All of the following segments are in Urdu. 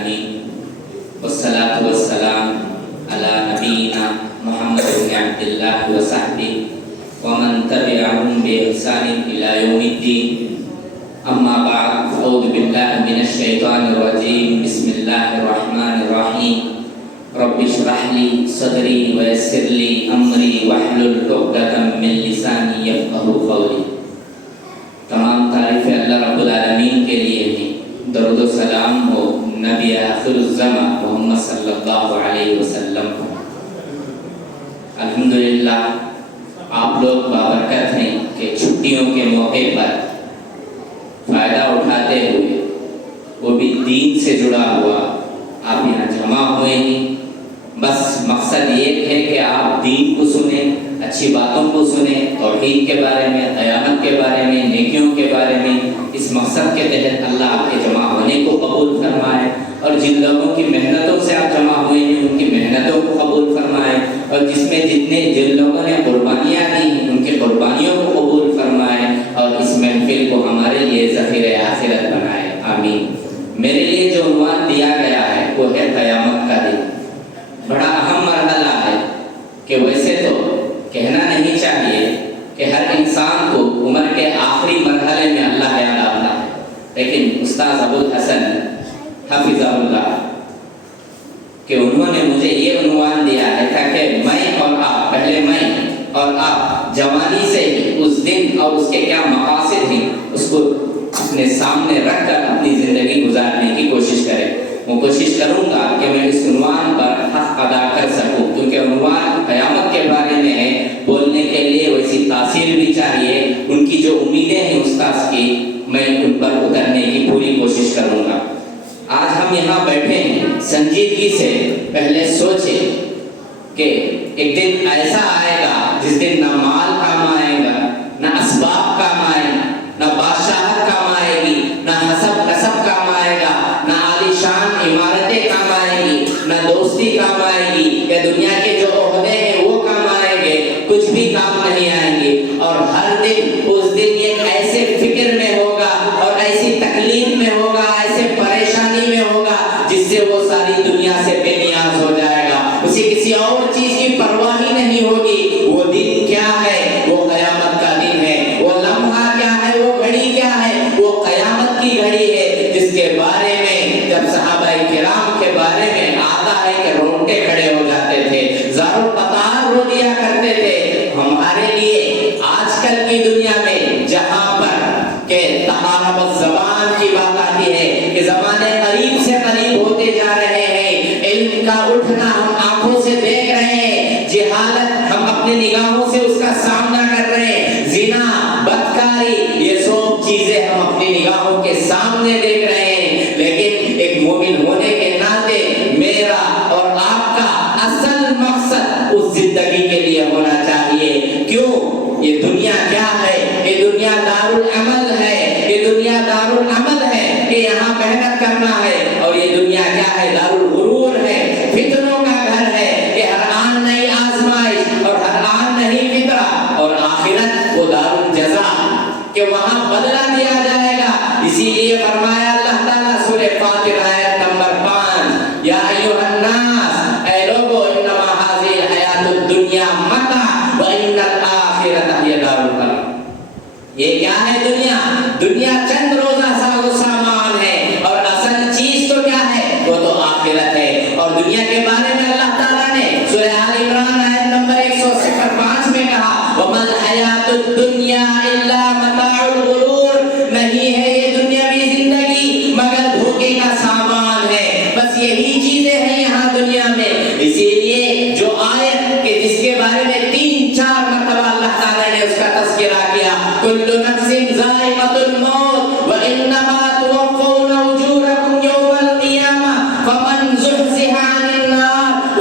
العالمين والصلاة والسلام على نبينا محمد بن عبد الله وصحبه ومن تبعهم بإحسان إلى يوم الدين أما بعد أعوذ بالله من الشيطان الرجيم بسم الله الرحمن الرحيم رب اشرح لي صدري ويسر لي أمري واحلل عقدة من لساني يفقهوا قولي. تمام تعریفیں اللہ رب العالمین کے لیے ہیں. درود و سلام ہو نبی آخر الزماں محمد صلی اللہ علیہ وسلم کو. الحمدللہ آپ لوگ بابرکت ہیں کہ چھٹیوں کے موقع پر فائدہ اٹھاتے ہوئے وہ بھی دین سے جڑا ہوا آپ یہاں جمع ہوئے ہیں. بس مقصد یہ ہے کہ آپ دین کو سنیں, اچھی باتوں کو سنیں, توحید کے بارے میں, قیامت کے بارے میں, نیکیوں کے بارے میں. اس مقصد کے تحت اللہ آپ کے جمع ہونے کو قبول فرمائے اور جن لوگوں کی محنتوں سے آپ جمع ہوئے ہیں ان کی محنتوں کو قبول فرمائے اور جن لوگوں نے قربانیاں دی ہیں ان کی قربانیوں کو قبول فرمائے اور اس محفل کو ہمارے لیے ذخیرہ آخرت بنائے. آمین. میرے لیے جو عنوان دیا گیا ہے وہ ہے قیامت کا دن. بڑا اہم مرحلہ ہے کہ ویسے تو کہنا نہیں چاہیے کہ ہر انسان کو عمر کے آخری مرحلے میں اللہ یاد آتا ہے, لیکن استاد ابو الحسن حفظہ اللہ کہ انہوں نے مجھے یہ عنوان دیا ہے تاکہ میں اور آپ, پہلے میں اور آپ جوانی سے ہی اس دن اور اس کے کیا مقاصد ہیں اس کو اپنے سامنے رکھ کر اپنی زندگی گزارنے کی کوشش کریں. میں کوشش کروں گا کہ میں اس عنوان پر حق ادا کر سکوں, کیونکہ عنوان قیامت کے بارے میں ہے. بولنے کے لیے ویسی تاثیر بھی چاہیے. ان کی جو امیدیں ہیں استاذ کی میں ان پر اترنے کی پوری کوشش کروں گا. آج ہم یہاں بیٹھے ہیں سنجیدگی سے پہلے سوچیں کہ ایک دن ایسا آئے گا جس دن نہ مال کام آئے گا, نہ اسباب کام آئے گا, نہ بادشاہت کام آئے گی, نہ حسب کسب کام آئے گا, نہ عالیشان عمارتیں کام آئیں گی, نہ دوستی کام آئے گی, یا دنیا کے جو عہدے ہیں وہ کام آئیں گے. کچھ بھی کام نہیں آئیں گے. اور ہر دن اس دن ایک ایسے فکر میں ہوگا اور ایسی تکلیف میں ہوگا, ایسے پریشانی میں ہوگا جس سے وہ ساری دنیا سے بے نیاز ہو جائے گا. اسے کسی اور چیز کی پرواہ ہی نہیں ہوگی. وہ دن کیا ہے؟ وہ قیامت کا دن ہے. وہ لمحہ کیا ہے؟ وہ گھڑی کیا ہے؟ وہ قیامت کی گھڑی ہے, جس کے بارے میں جب صحابہ کرام کے بارے میں آتا ہے کہ رونگٹے کھڑے ہو جاتے تھے, زارو قطار رو دیا کرتے تھے. ہمارے لیے آج کل کی دنیا میں جہاں پر کہ تقارب الزمان کی بات آتی ہے کہ زمانے قریب سے قریب ہوتے جا رہے ہیں, علم کا اٹھنا ہم آنکھوں سے دیکھ رہے ہیں, جہالت ہم اپنی نگاہوں سے اس کا سامنا کر رہے ہیں, زنا, بدکاری, یہ سب چیزیں ہم اپنی نگاہوں کے سامنے دیکھ رہے ہیں. لیکن ایک مومن ہونے کے ناطے میرا اور آپ کا اصل مقصد اس زندگی کے لیے ہونا چاہیے. کیوں؟ یہ دنیا کیا ہے؟ یہ دنیا دار العمل ہے. یہ دنیا دار العمل ہے کہ یہاں محنت کرنا ہے. اور یہ دنیا کیا ہے؟ دار الغرور ہے, فتنوں کا گھر ہے کہ ہر آن نئی آزمائش اور ہر آن نئی فطرہ. اور آخرت وہ دار الجزا کہ وہاں بدلہ دیا جائے گا. اسی لیے فرمایا اللہ تعالیٰ سورہ فاتر آیت نمبر 5, یا ایھا الناس, اے لوگو, انما ھذہ الحیات الدنیا متاع وان الآخرۃ ہی دار القرار. یہ کیا ہے دنیا؟ دنیا چند روزہ ساز و سامان ہے اور اصل چیز تو کیا ہے؟ وہ تو آخرت ہے. اور دنیا کے بارے میں اللہ تعالیٰ نے سورہ آل عمران آیت نمبر 105 میں کہا, وَمَا الْحَيَاةُ الدُّنْيَا إِلَّا مَتَاعُ الْغُرُورِ, نہیں ہے یہ دنیاوی زندگی مگر دھوکے کا سامان ہے. بس یہی چیزیں ہیں یہاں دنیا میں. اسی لیے جو آیت کہ جس کے بارے میں 3-4 مرتبہ اللہ تعالیٰ نے اس کا تذکرہ کیا, کل نفس ذائقۃ الموت وانما توفون اجورکم یوم القیامہ فمن زحزح عن النار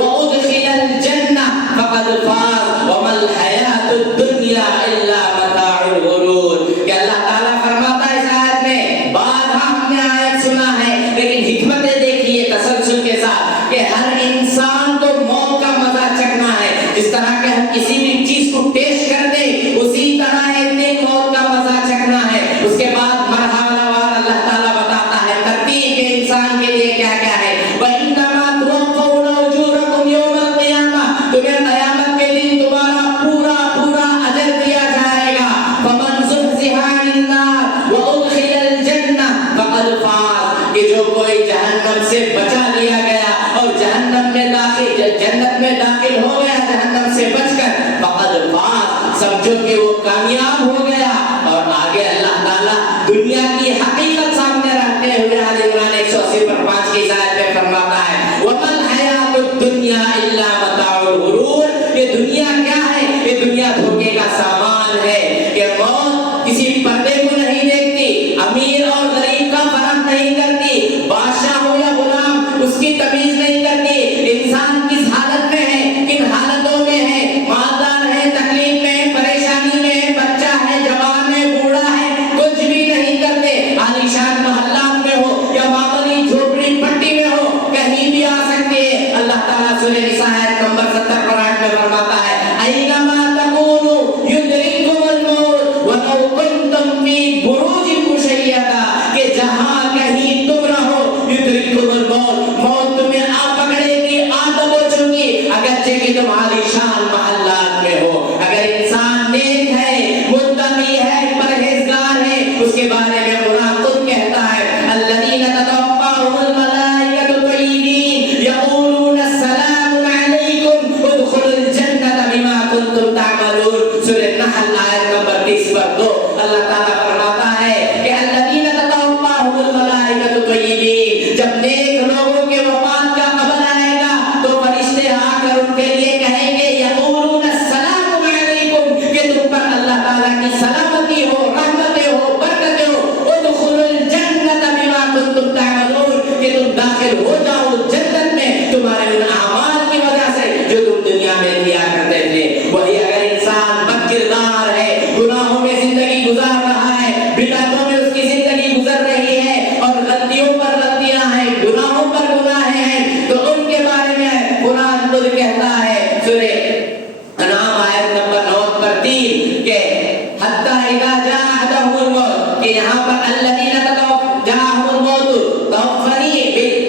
کوئی جہنم سے بچا لیا گیا اور جہنم میں داخل جنت میں داخل ہو گیا جہنم سے بچ کر، فقد فاز، سمجھو کہ وہ کامیاب ہو گیا۔ اور آگے اللہ تعالیٰ دنیا کی حقیقت سامنے رکھتے ہوئے آل عمران 180 پر 5 کی آیت میں فرماتا ہے وَمَا الْحَيَاةُ الدُّنْيَا إِلَّا مَتَاعُ الْغُرُورِ، یہ دنیا کیا ہے؟ یہ دنیا دھوکے کا سامان ہے کہ موت کسی پردے کو نہیں دیکھتی، امیر اور غریب کا فرق نہیں کرتی، بادشاہ ہو یا غلام اس کی تمیز نہیں کرتی، انسان کس حالت میں ہے، کن حالتوں میں ہے، مالدار ہے، تکلیف میں ہے، پریشانی میں ہے، بچہ ہے، جوان ہے، بوڑھا ہے، کچھ بھی نہیں کرتے، عالیشان محلات میں ہو یا معمولی جھوپڑی پٹی میں ہو، کہیں بھی آ سکتے ہیں۔ اللہ تعالیٰ سورہ نساء آیت نمبر 70 پر آیت میں فرماتا ہے اینما تکونوا یدرککم الموت ولو کنتم فی بروج مشیدہ، کہ جہاں کہیں تم رہو یدرککم الموت، موت تمہیں آ پکڑے گی، آ دبوچ ہوگی، اگرچہ کہ تم عالیشان محلات میں ہو۔ اگر انسان نیک ہے، متقی ہے، پرہیزگار ہے، اس کے بارے میں قرآن خود کہتا ہے الذین تتوفاہم الملائکۃ طیبین یقولون السلام علیکم ادخلوا الجنۃ بما کنتم تعملون، سورہ نحل آیت نمبر 30 پر 2 اللہ تعالیٰ فرماتا ہے کہ الذین تتوفاہم الملائکۃ طیبین، جب نیک لوگوں کے وفات کا خبر آئے گا تو فرشتے آ کر ان کے لیے کہیں گے یقولون السلام علیکم، کہ تم پر اللہ تعالیٰ کی سلامتی ہو، رحمتیں ہو، برکتیں ہو، ادخلوا الجنۃ بما کنتم تعملون، کہ تم داخل ہو جاؤ جنت میں تمہارے ان اعمال کی وجہ سے جو تم دنیا میں کیا کرتے تھے۔ وہی اگر انسان بد کردار ہے، گناہوں میں زندگی گزار رہا ہے، بدعتوں میں اس کی زندگی گزر رہی ہے اور غلطیوں پر غلطیاں ہیں، گناہوں پر گناہ ہیں، تو ان کے بارے میں قرآن خود کہتا ہے سورہ انعام آیت نمبر 9 پر 3 کہ حتی اذا جاء احدهم الموت، کہ یہاں پر الذین جاءهم الموت توفنی،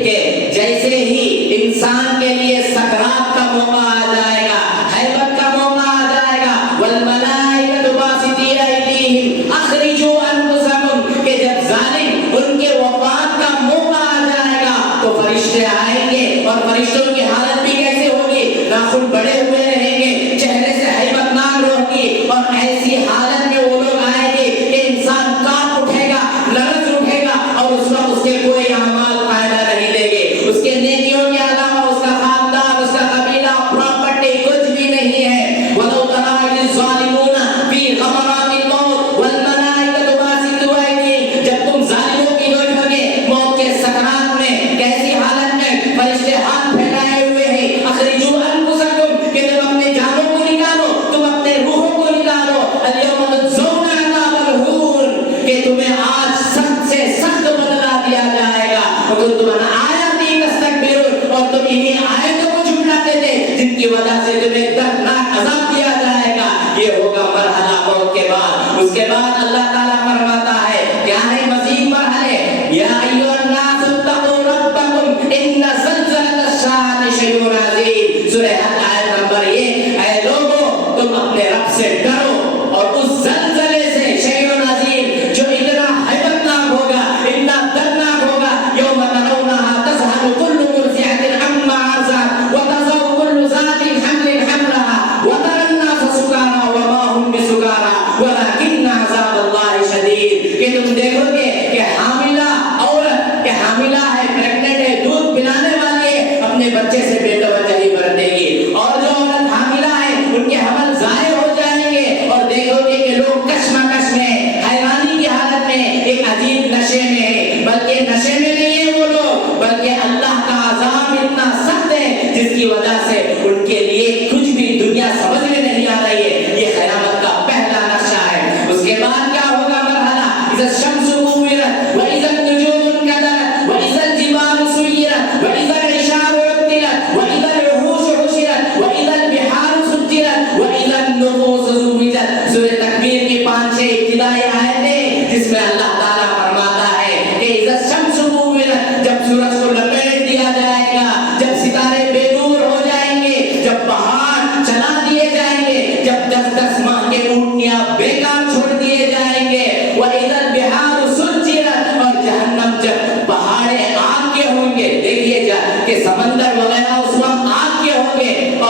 کہ جیسے ہی انسان کے لیے سکرات کا موقع آ جائے گا، حیبت کا موقع آ جائے گا، والملائکۃ باسطی ایدیہم اخرجوا انفسکم، کہ جب ظالم ان کے وفات کا موقع آ جائے گا تو فرشتے آئیں گے، اور فرشتوں کی حالت بھی کیسے ہوگی؟ ناخن بڑے ہوئے رہیں گے، چہرے سے ہیبت ناک ہوگی، اور ایسی حالت میں وہ لوگ آئیں گے کہ انسان کانپ اٹھے گا، لرز اٹھے گا، اور اس وقت اس کے کوئی اعمال فائدہ نہیں دیں گے، اس کے نیکیوں کے علاوہ اس کا خاندان، اس کا قبیلہ، پراپرٹی کچھ بھی نہیں ہے۔ وَلَوْ تَرَىٰ إِذِ الظَّالِمُونَ فِي غَمَرَاتِ الْمَوْتِ وَالْمَلَائِكَةُ بَاسِطُو أَيْدِيهِمْ، جب تم ظالموں کی دیکھو گے موت کے سکرات میں کیسی حالت میں فرشتے ہاتھ پھیلائے ہوئے ہیں، اخرجوا انفسکم، کہ تم اپنے جانوں کو نکالو، تم اپنے روحوں کو نکالو، اليوم تجزون عذاب الہون، کہ تمہیں آج سخت سے سخت بدلہ دیا جائے گا، وَكُنتُمْ عَنْ آیَاتِهِ تَسْتَكْبِرُونَ، اور تم انہیں آیتوں کو جھٹلاتے تھے جن کی وجہ سے تمہیں دردناک عذاب دیا جائے گا۔ یہ ہوگا مرحلہ موت کے بعد۔ اس کے بعد اللہ تعالیٰ فرماتا ہے کیا ہے مزید مرحلے، یا ایھا الناس اتقوا ربکم ان زلزلۃ الساعۃ شیء عظیم، سورہ حج آیت نمبر 1، اے لوگو تم اپنے رب سے ڈرو اور اس زلزلے سے، شیء عظیم، جو اتنا ہیبت ناک ہوگا، اتنا دردناک ہوگا، یوم ترونھا تذہل کل مرضعۃ عما ارضعت وتضع کل ذات حمل حملها وترى الناس سکارى وما هم بسکارى ولكن عذاب اللہ شدید، کہ تم دیکھو گے کہ حاملہ عورت، کہ حاملہ ہے، پریگننٹ ہے، دودھ پلانے والی ہے، اپنے بچے سے بے توجہی برتے گی،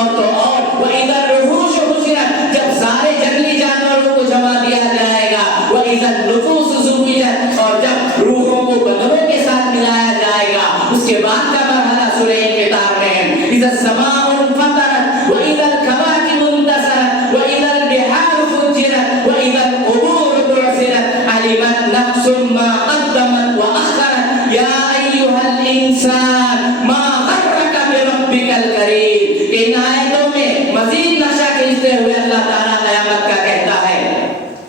اور تو اور وَإِذَا الْوُحُوشُ حُشِرَتْ جب سارے جنگلی جانوروں کو جمع دیا جائے گا وَإِذَا النُّفُوسُ زُوِّجَتْ اور جب روحوں کو بدنوں کے ساتھ ملایا جائے گا اس کے بعد کا مرحلہ سورہ انفطار میں ہے اِذَا السَّمَاءُ انفطرت وَإِذَا الْكَوَاكِبُ انتَثَرَتْ وَإِذَا الْبِحَارُ فُجِّرَتْ وَإِذَا الْقُبُورُ بُعْثِرَتْ عَلِمَتْ نَفْسٌ مَّا قَدَّمَتْ وَأَخَّرَتْ يَا أَيُّهَا الْإِنسَانُ مَا غَرَّكَ بِرَبِّكَ الْكَرِيمِ ان آیتوں میں مزید نقشہ کھینچتے ہوئے اللہ تعالیٰ قیامت کا کہتا ہے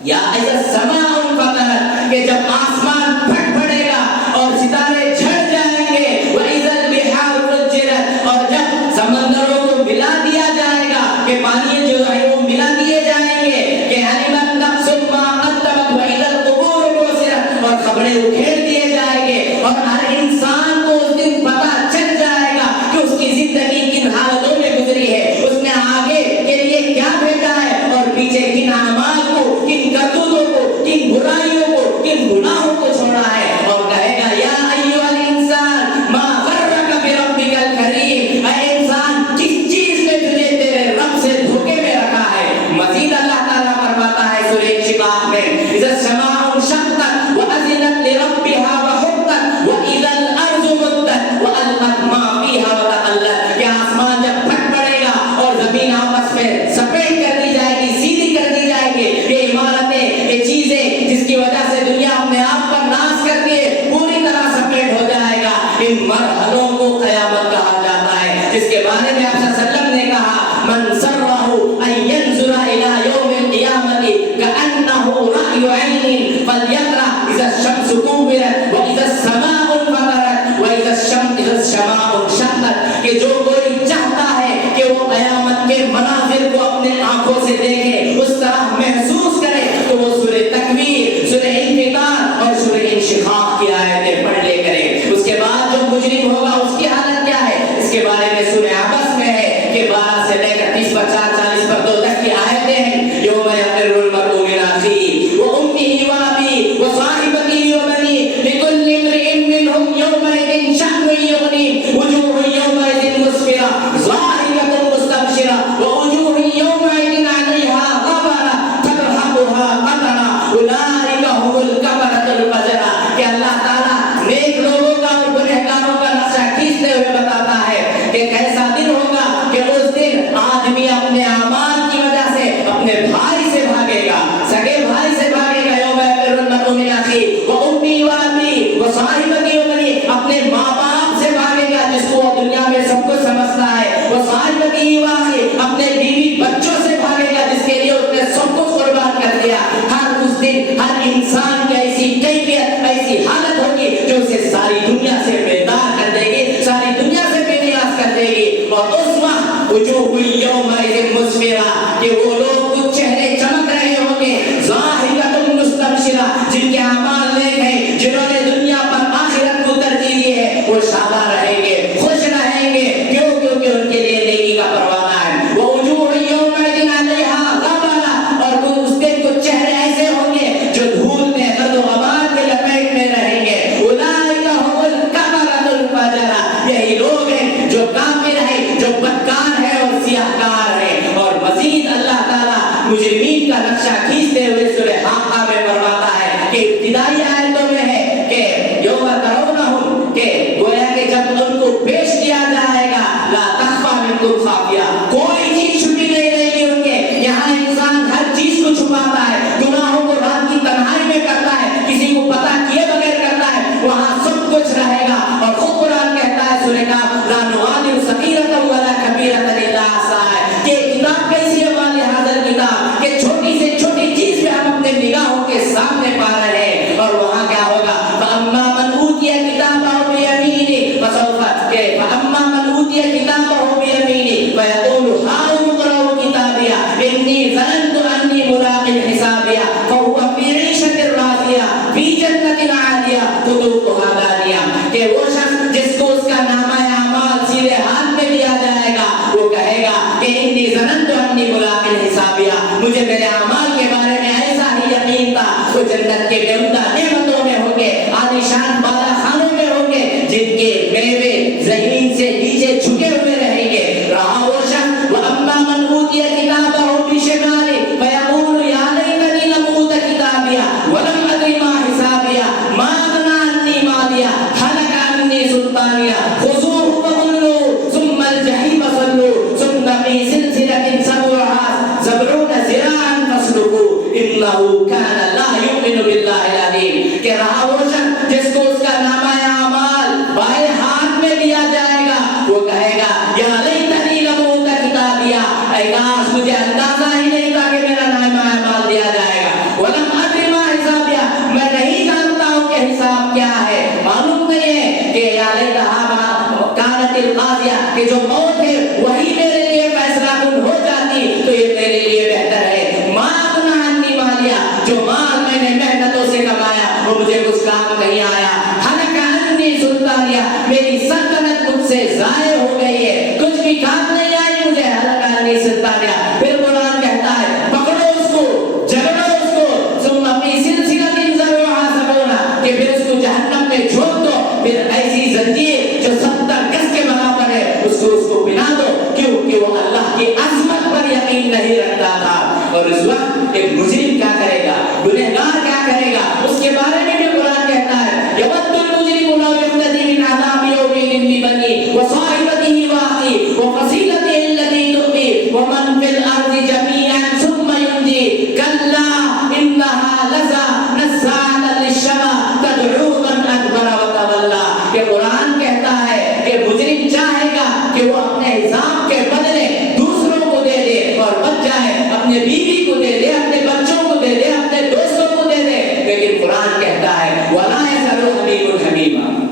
یا اِذَا السَّمَاءُ انفطرت کہ جب آسمان پھٹ پڑے گا اور ستارے جھڑ جائیں گے وَإِذَا الْبِحَارُ فُجِّرَتْ اور جب سمندروں کو ملا دیا جائے گا کہ پانی جو ہے وہ ملا دیے جائیں گے کہ عَلِمَتْ نَفْسٌ مَّا قَدَّمَتْ وَإِذَا الْقُبُورُ بُعْثِرَتْ اور خبریں اکھیڑ دیے جائیں گے اور ہر انسان کو اس دن پتہ چل جائے گا کہ اس کی زندگی کن حالتوں میں گزری ہے اس نے آگے کے لیے کیا بھیجا ہے اور پیچھے کن اعمال کو کن کرتوتوں کو کن برائیوں کو کن گناہوں کو چھوڑا ہے اور کہے گا یا ایھا الانسان ما غرک بربک الکریم اے انسان کس چیز نے تجھے تیرے رب سے دھوکے میں رکھا ہے مزید اللہ تعالیٰ فرماتا ہے سورہ انشقاق میں اذا السماء انشقت واذنت لربها وحقت واذا الارض مدت والقت ما فيها وتخلت کہ آسمان جب پھٹ پڑے گا اور زمین آپس میں سپیٹ کر دی جائے گی سیدھی کر دی جائے گی یہ عمارتیں یہ چیزیں جس کی وجہ سے دنیا اپنے آپ پر ناز کرتی ہے پوری طرح سپیٹ ہو جائے گا ان مرحلوں کو قیامت کہا جاتا ہے جس کے بارے میں آپ صلی اللہ علیہ وسلم نے کہا من سرہ ان ينظر الى يوم القیامت كأنه رأي عین فلیقرأ اذا الشمس كورت واذا السماء انفطرت واذا السماء انشقت کہ جو کوئی چاہتا ہے کہ وہ قیامت کے مناظر کو اپنے آنکھوں سے دیکھے اس طرح محسوس کرے تو وہ سورہ تکویر سورہ انفطار اور سورہ انشقاق کی آیتیں پڑھ لے کرے اس کے بعد جو مجرم ہوگا اس کی حالت کیا ہے اس کے بارے میں سورہ عبس میں ہے کہ 12 سے لے کر 30 پر 4 40 پر 2 تک کی آیتیں ہیں یوم یفر المرء من اخیہ وامہ وابیہ وصاحبتہ وبنیہ لکل امرئ منہم یومئذ شأن یغنیہ وجوہ یومئذ مسفرہ ضاحکۃ مستبشرہ ووجوہ یومئذ علیہا غبرہ ترہقها قترہ اولئک هم الکفرۃ الفجرہ کہ اللہ تعالیٰ نیک لوگوں کا اور گنہگاروں کا نقشہ کھینچتے ہوئے بتاتا ہے کہ کیسا دن ہوگا کہ اس دن آدمی اپنے اعمال کی وجہ سے اپنے بھائی سے بھاگے گا سگے بھائی سے بھاگے گا یوم یفر المرء من اخیہ وامہ وابیہ وصاحبتہ وبنیہ اپنے ماں باپ سے بھاگے گا جس کو دنیا میں سب کچھ سمجھتا ہے وصاحبتہ وبنیہ اپنے بیوی بچوں سے بھاگے گا جس کے لیے اس نے سب کچھ قربان کر دیا ہر اس دن ہر انسان کی ایسی کیفیت ایسی حالت ہوگی جو اسے ساری دنیا سے بیدار کر دے گی ساری دنیا سے بے نیاز کر دے گی اور اس وقت وجوہ یومئذ مسفرہ کہ وہ لوگ کچھ چہرے چمک رہے ہوں گے ضاحکۃ مستبشرہ جن کے اعمال نیک ہیں جنہوں نے دنیا پر آخرت کو ترجیح دی ہے وہ شاداب رہیں گے خوش رہیں گے کیوں کیونکہ ان کے لیے نیکی کا پروانہ ہے ووجوہ یومئذ علیہا غبرہ اور اس دن کچھ چہرے ایسے ہوں گے جو دھول میں گرد و غبار کے لپیٹ میں رہیں گے اولئک هم الکفرۃ الفجرہ یہی لوگ ہیں جو کافر ہیں جو بدکار ہیں اور سیاہکار ہیں اور مزید اللہ تعالیٰ مجرمین کا نقشہ کھینچتے ہوئے سورہ حاقہ میں فرماتا ہے کہ ابتدائی آیتوں میں ہے کہ یوم ترونہم کہ گویا کہ جب ان کو پیش کیا جائے گا لا تخفی منکم خافیہ کوئی چیز چھپی نہیں رہے گی ان کے یہاں انسان ہر چیز کو چھپاتا ہے گناہوں کو رات کی تنہائی میں کرتا ہے کسی کو پتہ کیے بغیر کرتا ہے وہاں سب کچھ رہے گا اور خود قرآن کہتا ہے سورہ کہف لا نغادر صغیرۃ ولا کبیرۃ الا احصاها کہ کتاب کیسی ہے والی حاضر کتاب کہ چھوٹی سے چھوٹی چیز بھی ہم اپنے نگاہوں کے سامنے پا رہے ہیں اور وہاں کیا ہوگا فاما من اوتی کتابہ بیمینہ فسوف فاما من اوتی کتابہ بیمینہ فیقول ہاؤم اقرؤوا کتابیہ انی ظننت انی ملاق حسابیہ فهو فی عیشۃ راضیہ فی جنۃ عالیہ قطوفها دانیہ کہ وہ شخص جس کو اس کا نامہ اعمال سیدھے ہاتھ میں دیا جائے گا وہ کہے گا کہ انی ظننت انی ملاق حسابیہ مجھے میرے اعمال کے بارے میں ایسا ہی یقین تھا وہ جنت کے بے عمدہ نعمتوں میں ہوں گے عالیشان بالا خانوں میں ہوں گے جن کے میوے زمین سے نیچے جھکے ہوئے رہیں گے رہا وہ شخص اوتی کتابہ بشمالہ فیقول یا لیتنی لم اوت کتابیہ ولم ادری ما حسابیہ ما اغنی عنی مالیہ ہلک عنی سلطانیہ خذوہ فغلوہ ثم الجحیم صلوہ ثم فی سلسلۃ سبعون ذراعا فاسلکوہ انہ کان لا یؤمن باللہ العظیم. کہ رہا وہ شخص جس کو اس کا نامہ اعمال بائیں ہاتھ میں دیا جائے گا، وہ کہے گا یا لیتنی لم اوت کتابیہ، اے کاش مجھے اندازہ ہی نہیں تھا کہ میرا نامہ اعمال دیا جائے گا. ولم ادری ما حسابیہ، میں نہیں جانتا ہوں کہ حساب کیا ہے، معلوم نہیں ہے. کہ یا لیتہا کانت القاضیہ، کہ جو موت ہے وہی میرے لیے فیصلہ کن ہو جاتی تو یہ میرے لیے بہتر ہے. ما اغنی عنی مالیہ، جو مال میں نے محنتوں سے کمایا وہ مجھے کچھ کام نہیں آیا. ہلک عنی سلطانیہ، میری سلطنت مجھ سے ضائع ہو گئی ہے، کچھ بھی کام نہیں آئی مجھے. ہلک عنی سلطانیہ. پھر قرآن کہتا ہے پکڑو اس کو، جگڑو اس کو، ثم فی سلسلۃ ذرعہا سبعون، کہ پھر اس کو جہنم میں جھونک دو، پھر ایسی زنجیر جو 70 گز کے برابر ہے اس کو بنا دو. کیونکہ وہ اللہ کی عظمت پر یقین نہیں رکھتا تھا. اور اس وقت ایک مجرم کیا کرے گا، گنہگار کیا کرے گا، اس کے بارے میں بھی قرآن کہتا ہے یود المجرم لو یفتدی من عذاب یومئذ ببنیہ وصاحبتہ واخیہ وفصیلتہ التی تؤویہ ومن فی الارض جمیعا ثم ینجیہ کلا انہا لظی نزاعۃ للشوی تدعو من ادبر وتولی. کہ قرآن کہتا ہے کہ مجرم چاہے گا کہ وہ اپنے حساب کے بدلے دوسروں کو دے دے اور بچ جائے، اپنے بیوی کو دے دے، اپنے بچوں کو دے دے، اپنے دوستوں کو دے دے. لیکن قرآن کہتا ہے وَلَا يَسْأَلُ حَمِيمٌ حَمِيمًا،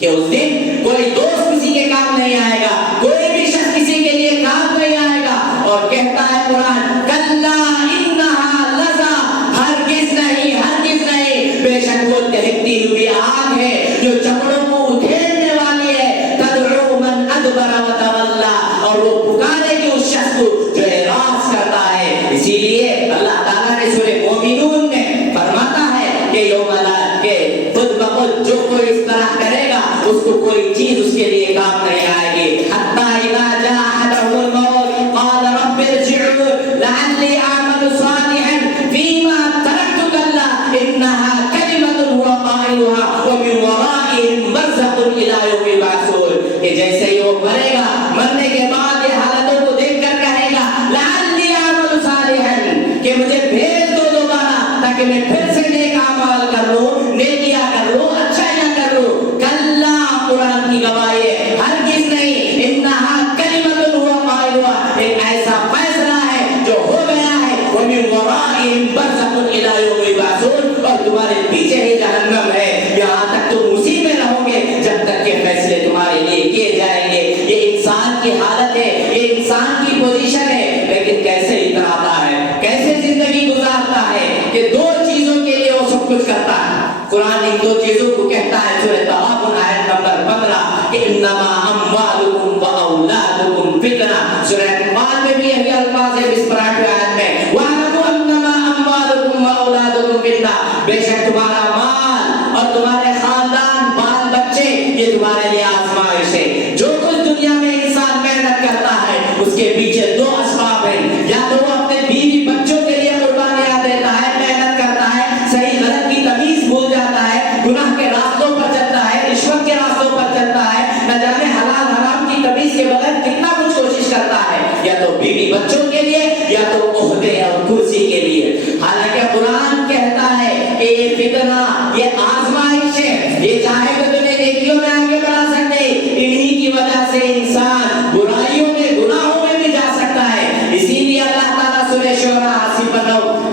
کہ اس دن کوئی دوست کسی کے کام نہیں آئے گا، کوئی بھی شخص کسی کے لیے کام نہیں آئے گا. اور کہتا ہے قرآن کَلَّا إِنَّهَا لَظَىٰ، ہرگز نہیں، ہرگز نہیں، بے شک وہ دہکتی ہوئی آگ ہے جو چمڑوں کو ادھیڑنے والی ہے. تدعو من ادبر وتولی، اور وہ پکارے گی اس شخص کو جو اعراض کرتا ہے. اسی لیے اللہ تعالیٰ نے سورہ مومنون میں فرماتا ہے کہ یوم لا، کہ خود بخود جو کوئی اس طرح کرے گا اس کو کوئی چیز اس کے لیے کام نہیں آئے گی. حتی اذا جاء احدهم الموت قال رب ارجعون لعلی اعمل صالحا فیما ترکت کلا انها کلمۃ هو قائلها ومن ورائهم برزخ الی یوم یبعثون. کہ جیسے ہی وہ مرے گا، مرنے کے بعد یہ حالتوں کو دیکھ کر کہے گا لعلی اعمل صالحا، کہ مجھے بھیج دو دوبارہ تاکہ میں پھر سے نیک اعمال کر لوں، نیکیاں کر لوں، اچھائیاں کر لوں. کلا، قرآن کی گواہی ہے ہرگز نہیں، انہا کلمۃ هو قائلها، ایک ایسا فیصلہ ہے جو ہو گیا ہے. ومن ورائهم برزخ الی یوم یبعثون، اور تمہارے پیچھے ہی جہنم ہے، یہاں تک تم اسی میں رہو گے جب تک کہ فیصلے تمہارے لیے کیے جائیں گے. یہ انسان کی حالت ہے، یہ انسان کی پوزیشن ہے. لیکن کیسے اتراتا ہے، کیسے زندگی گزارتا ہے کہ دو چیزوں کے لیے وہ سب کچھ کرتا ہے. قرآن ان دو چیزوں کو کہتا ہے سورہ تغابن آیت نمبر 15 کہ انما اموالکم واولادکم فتنہ. سورہ انفال میں بھی یہی الفاظ ہے 28 آیت میں وَاعْلَمُوا أَنَّمَا أَمْوَالُكُمْ وَأَوْلَادُكُمْ فِتْنَةٌ، بے شک تمہارا مال اور تمہارے خاندان، بال بچے، یہ تمہارے لیے آزمائش ہے. جو کچھ دنیا میں انسان محنت کرتا ہے اس کے پیچھے دو اسباب ہیں، یا تو وہ اپنے بیوی بچوں کے لیے قربانیاں دیتا ہے، محنت کرتا ہے، صحیح غلط کی تمیز بھول جاتا ہے، گناہ کے راستوں پر چلتا ہے، رشوت کے راستوں پر چلتا ہے، نہ جانے حلال حرام کی تمیز کے بغیر کتنا کچھ کوشش کرتا ہے، یا تو بیوی بچوں کے لیے یا تو عہدے اور کرسی کے لیے. حالانکہ قرآن کہتا ہے کہ یہ فتنہ، یہ آزمائش ہے، یہ چاہے تو تمہیں نیکیوں میں آگے بڑھا سکتے، انہی کی وجہ سے انسان برائیوں میں، گناہوں میں بھی جا سکتا ہے. اسی لیے اللہ تعالیٰ سورہ شعراء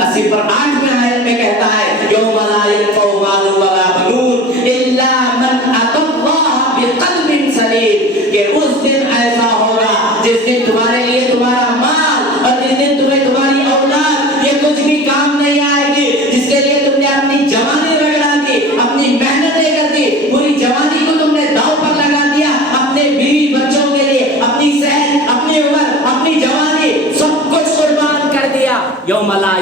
80 میں آیت میں کہتا ہے یوم لا ينفع مال ولا بنون الا من اتى الله بقلب سلیم، کہ اس دن ایسا ہوگا جس دن تمہارے لیے تمہارا مال اور جس دن تمہیں تمہاری اولاد یہ کچھ بھی کام نہیں آئے گی، جس کے لیے تم نے اپنی جوانی رگڑا دی، اپنی محنتیں کر دی، پوری جوانی کو تم نے داؤ پر لگا دیا اپنے بیوی بچوں کے لیے، اپنی صحت، اپنی عمر، اپنی جوانی، سب کچھ قربان کر دیا. یوم لا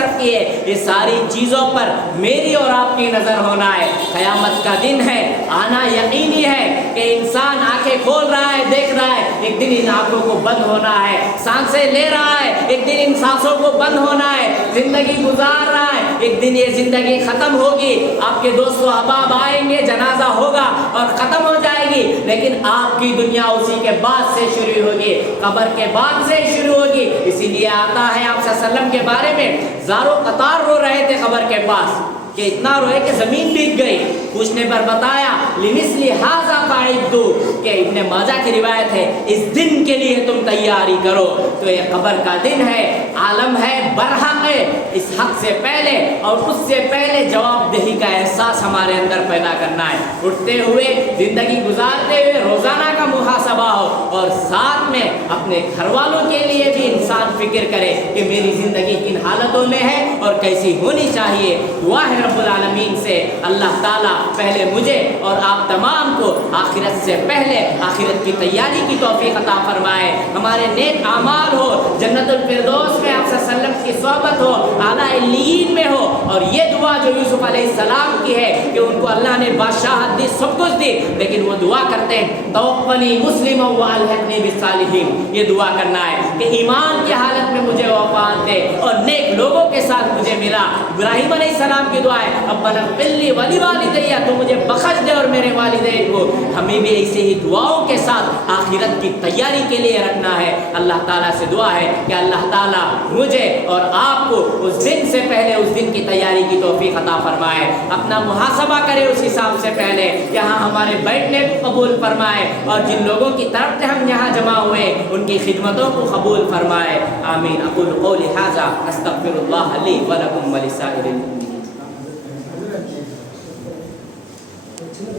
صرف کیے، یہ ساری چیزوں پر میری اور آپ کی نظر ہونا ہے۔ قیامت کا دن ہے، آنا یقینی ہے کہ انسان آنکھیں کھول رہا ہے، دیکھ رہا ہے، ایک دن ان آنکھوں کو بند ہونا ہے، سانسیں لے رہا ہے، ایک دن ان سانسوں کو بند ہونا ہے، زندگی گزار رہا ہے، ایک دن یہ زندگی ختم ہوگی، آپ کے دوست و احباب آئیں گے، جنازہ ہوگا اور ختم ہو جائے گی، لیکن آپ کی دنیا اسی کے بعد سے شروع ہوگی، قبر کے بعد سے شروع ہوگی۔ اسی لیے آتا ہے آپ صلی اللہ علیہ وسلم کے بارے میں، زارو قطار رو رہے تھے قبر کے پاس، کہ اتنا روئے کہ زمین بھیگ گئی۔ پوچھنے پر بتایا لمثل ھذا فاعدوا، کہ ابن ماجہ کی روایت ہے اس دن کے لیے تم تیاری کرو۔ تو یہ قبر کا دن ہے، عالم ہے، برحق ہے، اس حق سے پہلے اور اس سے پہلے جواب دہی کا احساس ہمارے اندر پیدا کرنا ہے۔ اٹھتے ہوئے، زندگی گزارتے ہوئے روزانہ کا محاسبہ ہو، اور ساتھ میں اپنے گھر والوں کے لیے بھی انسان فکر کرے کہ میری زندگی کن حالتوں میں ہے اور کیسی ہونی چاہیے۔ دعا ہے رب العالمین سے اللہ تعالیٰ پہلے مجھے اور آپ تمام کو آخرت سے پہلے آخرت کی تیاری کی توفیق عطا فرمائے، ہمارے نیک اعمال ہو، جنت الفردوس میں آپ صلی اللہ علیہ وسلم کی صحبت ہو، اعلیٰ علیین میں ہو، اور یہ دعا جو یوسف علیہ السلام کی ہے کہ ان کو اللہ نے بادشاہت دی، سب کچھ دی، لیکن وہ دعا کرتے ہیں توفنی مسلما والحقنی بالصالحین، یہ دعا کرنا ہے کہ ایمان کی حالت میں مجھے وفات دے اور نیک لوگوں کے ساتھ مجھے ملا۔ ابراہیم علیہ السلام کی دعا ہے ربنا اغفر لی ولوالدی، تو مجھے بخش دے اور میرے والدین کو۔ ہمیں بھی ایسے ہی دعاؤں کے ساتھ آخرت کی تیاری کے لیے رکھنا ہے۔ اللہ تعالیٰ سے دعا ہے کہ اللہ تعالیٰ مجھے اور آپ کو اس دن سے پہلے اس دن کی تیاری کی توفیق عطا فرمائے، اپنا محاسبہ کرے اس حساب سے پہلے، یہاں ہمارے بیٹھنے کو قبول فرمائے، اور جن لوگوں کی طرف سے ہم یہاں جمع ہوئے ان کی خدمتوں کو قبول فرمائے۔ آمین۔ اقول قولی ھذا استغفر اللہ لی ولکم ولسائر المسلمین۔